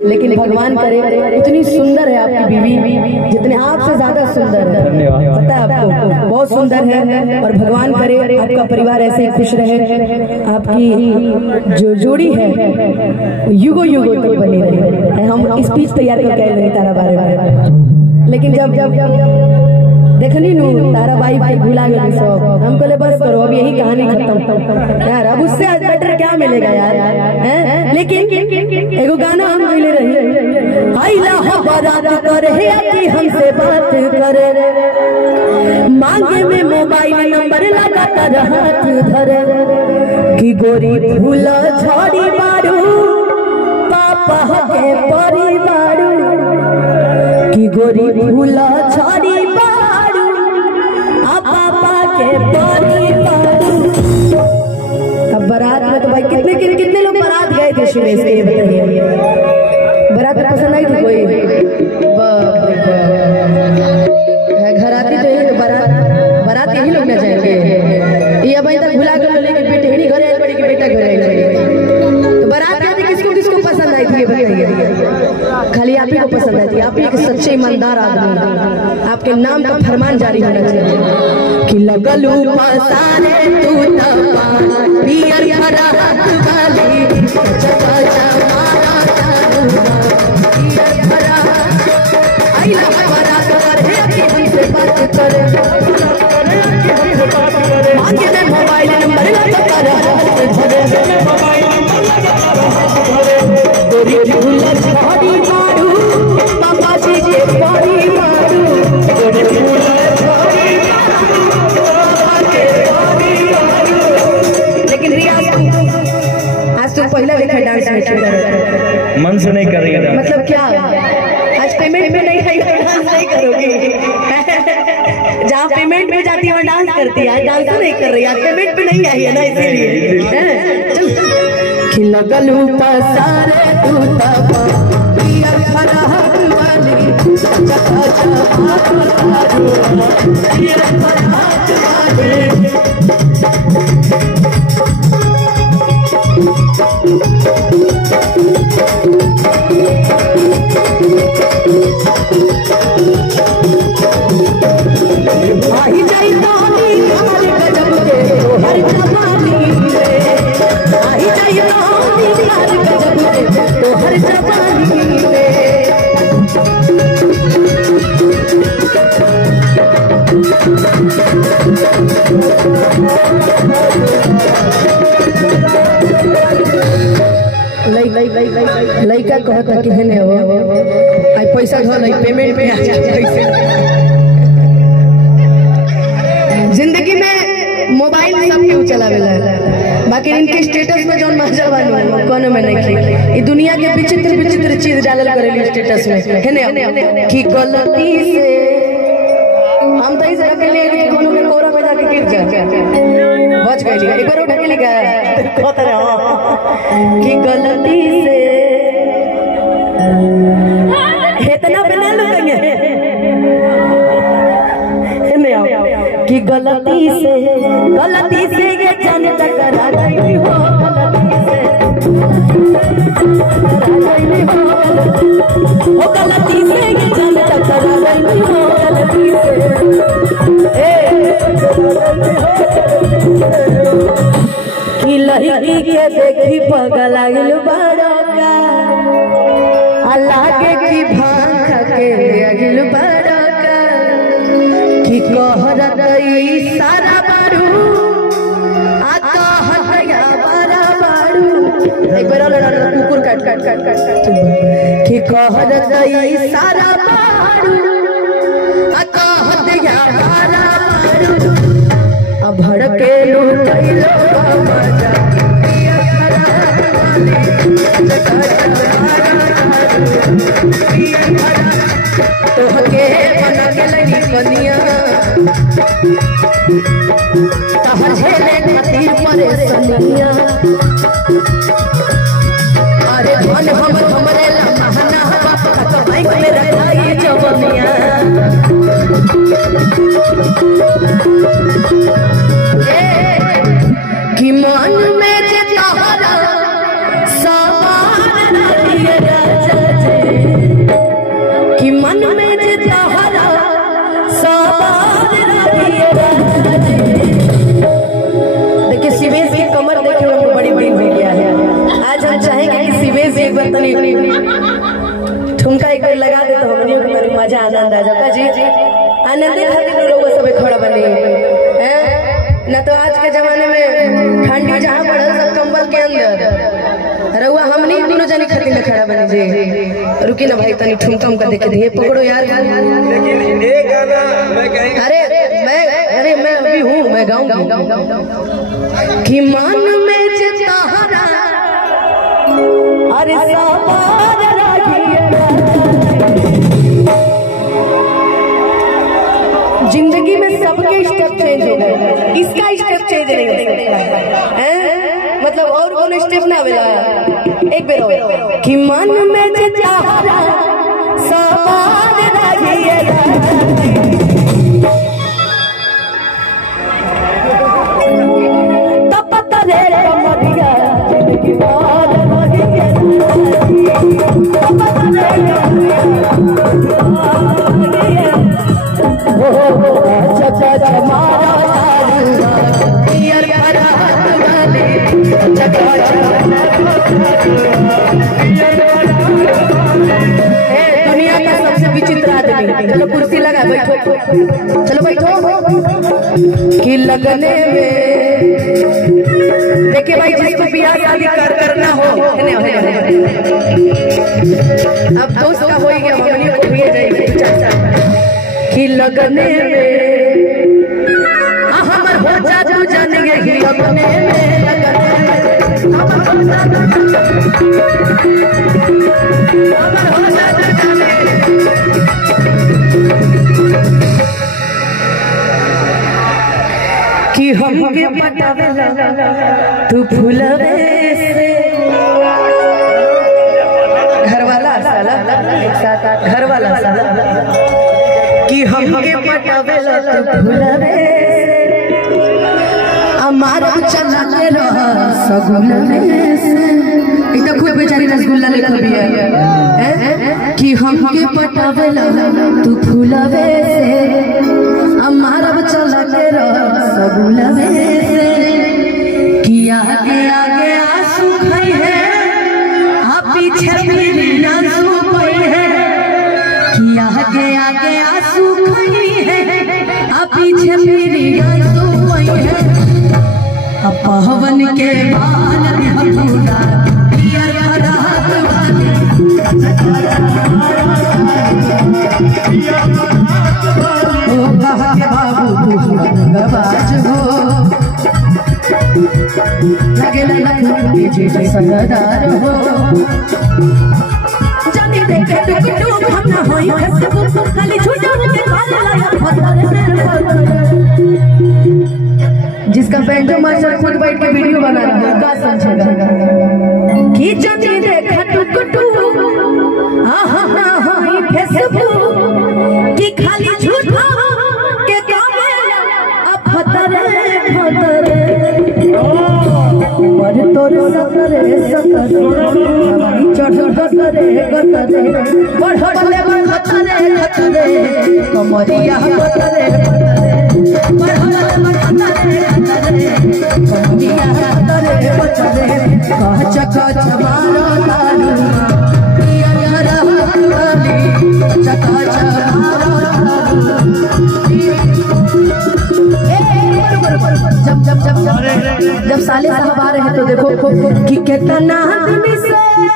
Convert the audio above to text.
लेकिन भगवान करे इतनी सुंदर है आपकी बीवी, जितने आपसे ज्यादा सुंदर है। पता है आपको, बहुत सुंदर है। और भगवान करे आपका परिवार ऐसे ही खुश रहे, आपकी जो जोड़ी है युगो युगो तक बनी रहे। हम स्पीच तैयार करके आए हैं तारा बारे में, लेकिन जब देखनी नू तारा बाई भाई भुला गए सब, हम कहले बस करो अब यही कहानी खत्म यार, अब उससे आज बेटर क्या मिलेगा यार, हैं? लेकिन एगो गाना हम गइले रही, आइला हो बारात करे कि हमसे बात करे, मांगे में मोबाइल नंबर लगातार हाथ धरे, कि गोरी भूला छोड़ी बारू पापा के परिवारू, कि गोरी भूला छोड़ी अब बारात में तो भाई कितने लोग बारात गए थे सुरेश के, ये बताइए। बारात पसंद आई थी कोई? घर आती तो यही, बारात यही लोग ना जाएंगे। ये अभी तक भुला कर लेकिन बेटे नहीं घर आई बड़ी की बेटा घर आई बड़ी, तो बारात आती किसको किसको पसंद आई थी ये बताइए। खाली आप ही को पसंद आई थी? आप ही एक सच्चे ईमानदार आदमी, आपके नाम का फरमान जारी होना चाहिए कि लगलू पसारे तू तपा पियर फराक वाली चचा चमारा चारूबा पियर फराक आइला फराक करे कि हमसे बात करे, मांगे में मोबाइल नंबर लगा धरे, गोरी भूला छोड़ी मारू पापा जी के परी मारू, गोरी भूला छोड़ी पहला देखा डांस में छोड़ा मन से नहीं कर रही है, मतलब क्या आज पेमेंट में नहीं आई तो डांस नहीं करोगी? जहाँ पेमेंट में जाती है वहाँ डांस करती है, आज डांस नहीं कर रही, आज पेमेंट में नहीं आई है ना, इसीलिए कि लगलू पसारे तू तपा पियर फराक वाली चचा चमारा पियर फराक वाली। आई जाई रानी हर गजब के हर जवानी रे, आई जाई रानी हर गजब के हर जवानी रे, लइका कहता कि हेने हो आई पैसा धल पेमेंट में आ जाए। जिंदगी में मोबाइल सबके चलावेला, बाकी इनके स्टेटस में जो मजा वाला कोनो में नहीं की, ये दुनिया के विचित्र विचित्र चीज डालल करेली स्टेटस में, हेने कि गलती से हम तो इस अकेले कोनो के कोरा में जाके गिर जा बच गई, एक बार उठा के लिखा कहता रहा कि गलती से इतना बना लो कि गलती से ये जान टकरा गई हो, गलती से ये जान टकरा गई हो, गलती कि लड़की के देखी पगल आइल बड़का, लागे की भांग के आइल बड़का, कि कहरत सारा बारू आ कहया बारा बारू, एक बार कुकुर काट काट काट काट कि कहरत सारा बारू आ कहया बारा बारू, अब भड़के लो कैलो मजा तोहके बना के लगी कनिया तहर झेले खातिर परेशानिया, अरे धन हमरे ला महना तो बैंक में रखाई जवनिया, कि मन में जे तहरा सवार रहिए राजा तनी ठुमका एक बार लगा दे तो हमनियों के तनी मजा आनंद आ जाता जी। आनंद खातिर लोग सब खड़ा बने हैं न तो आज के जमाने में ठंडी जहाँ बढ़ल सब कंबल के अंदर रउआ हमनी दोनों जनी खातिर में खड़ा बने जी। रुकी ना भाई तनी ठुमका का देख दिए पकड़ो यार। लेकिन ये गाना मैं कहीं अरे मैं अभी हूँ मैं गाऊंगी कि मन में चितारा अरे साबार जिंदगी में सबके स्टेप चेंज हो गए, इसका स्टेप चेंज नहीं हो सकता है। मतलब और कौन स्टेप ना मिला एक बेर कि मन में चितारा साबार दुनिया का सबसे विचित्र आदमी। चलो कुर्सी लगा बैठो, चलो बैठो कि लगने में देखिए भाई जिसको बियाह शादी करना हो अब दोस्त का हो गया मम्मी को भी जाएगी कि लगने में हमर हो जा तू जानेंगे कि लगने में कि हमके पटावेला तू फूलवे से घरवाला साला एक साथ घरवाला साला कि हमके पटावेला तू फूलवे हमारा चला के रह सगुलवे से इतना खूब बेचारी रसगुल्ला लेकर भी है कि हमके पटावेला तू फूलवे से हमारा चला के रह सगुलवे से कि आगे आगे आंसू खाई है आप पीछे मेरी आंसू पाई है कि आगे आगे आंसू खाई है आप पीछे मेरी आंसू पाई है पवन के बाल हथुरा पियर रात वाली ओ कहा बाबू तू गवाज हो लगे लखन के जे सरदार हो जाने देखे टुक हम ना होई फेसबुक खाली छूटा के काल लाया फतर जिसका पेंटो मास्टर खुद बैठ के वीडियो बना रहा है का समझेगा कि जनी देखा टुक टुक आहा ना होई फेसबुक कि खाली झूठा के कामेला अब फतरे पर तोर सतरे हमारी चढ़ गतरे बढ़ले खतरे कमरिया जब साले साहब आ रहे हैं तो देखो कि कितना आदमी से